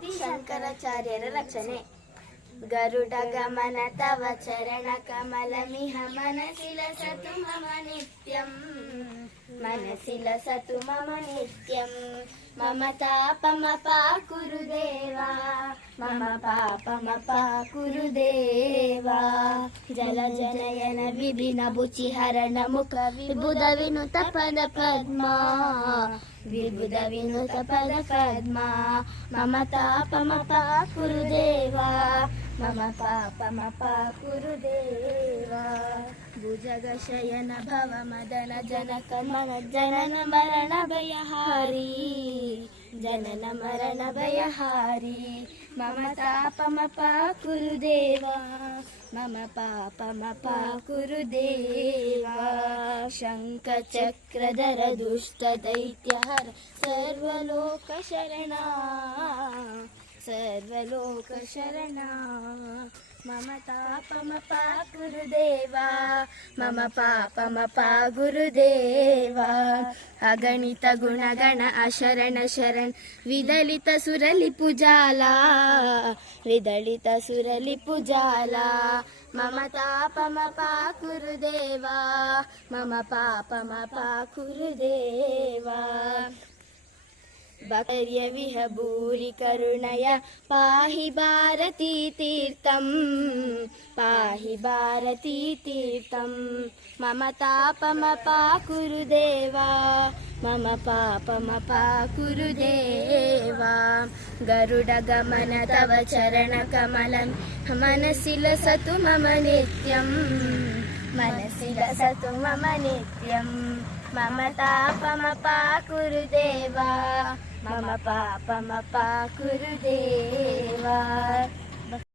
ಆದಿಶಂಕರಾಚಾರ್ಯರ ರಚನೆ. ಗರುಡ ಗಮನ ತವ ಚರಣ ಕಮಲ ಮಿಹ ಮನಸಿಲಸತು ಮಮ ನಿತ್ಯಂ, ಮನಸಿಲಸತು ಮಮ ನಿತ್ಯಂ. ಮಮ ತಾಪಮಪ ಕುರುದೇವಾ, ಮಮ ಪಾಪಮಪ ಕುರುದೇವಾ. ಜಲ ಜನಯನ ವಿಭಿನ್ನ ಬುಚಿ ಹರಣ ಮುಖ ವಿಬುಧ ವಿನುತ ಪದ ಪದ್ಮ, ವಿಬುಧ ವಿನುತ ಪದ ಪದ್ಮ. ಮಮ ತಾಪಮಪ ಕುರುದೇವಾ, ಮಮ ಪಾಪಮಪ ಕುರುದೇವಾ. ಭುಜಗ ಶಯನ ಭವ ಮದನ ಜನಕ ಮನ ಜನನ ಮರಣ ಭಯಹಾರಿ, ಜನನ ಮರಣ ಭಯಹಾರಿ. ಮಮ ತಾಪಮಪ ಕುರುದೇವಾ, ಮಮ ಪಾಪಮಪ ಕುರುದೇವಾ. ಶಂಖ ಚಕ್ರಧರ ದುಷ್ಟ ದೈತ್ಯಹರ ಸರ್ವಲೋಕ ಶರಣ, ಸರ್ವಲೋಕ ಶರಣ. ಮಮ ತಾಪಮಪ ಗುರುದೇವಾ, ಮಮ ಪಾಪಮಪ ಗುರುದೇವಾ. ಅಗಣಿತ ಗುಣಗಣ ಅಶರಣ ಶರಣ ವಿದಲಿತ ಸುರಲಿ ಪುಜಾಲ, ವಿದಲಿತ ಸುರಲಿ ಪುಜಾಲ. ಮಮ ತಾಪಮಪ ಗುರುದೇವಾ, ಮಮ ಪಾಪಮಪ ಗುರುದೇವಾ. ಭಕ್ರ್ಯ ವಿಹಭೂರಿ ಕರುಣಯ ಪಾಹಿ ಭಾರತೀ ತೀರ್ಥಂ, ಪಾಹಿ ಭಾರತೀ ತೀರ್ಥಂ. ಮಮ ತಾಪಮಪ ಕುರುದೇವಾ, ಮಮ ಪಾಪಮಪ ಕುರುದೇವಾ. ಗರುಡ ಗಮನ ತವ ಚರಣ ಕಮಲ ಮನಸಿಲಸತು ಮಮ ನಿತ್ಯಂ, ಮನಸಿಲಸತು ಮಮ ನಿತ್ಯಂ. ಮಮ ತಾಪಮಪ ಕುರುದೇವಾ, ಮಮ ಪಾಪಮಪ ಕುರುದೇವಾ.